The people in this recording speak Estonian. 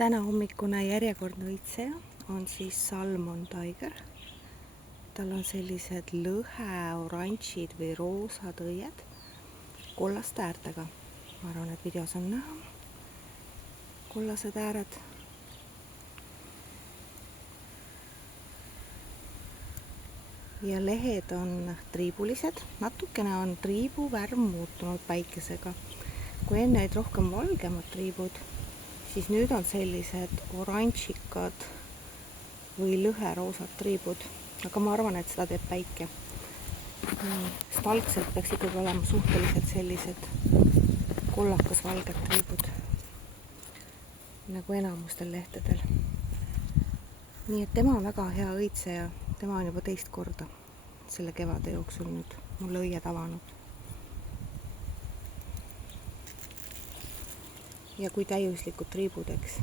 Täna hommikune järjekordne õitseja on siis Salmon Tiger. Tal on sellised lõhe oranžid või roosad õied kollaste äärtega. Ma arvan, et videos on näha kollased ääred. Ja lehed on triibulised, natukene on triibu värv muutunud päikesega. Kui enne olid rohkem valgemad triibud, siis nüüd on sellised oranžikad või lõheroosad triibud, aga ma arvan, et seda teeb päike. Sest algselt peaks ikkagi olema suhteliselt sellised kollakas-valged triibud, nagu enamustel lehtedel. Nii et tema on väga hea õitseja, tema on juba teist korda selle kevade jooksul nüüd mulle õied avanud. Ja kui täiuslikud triibud, eks.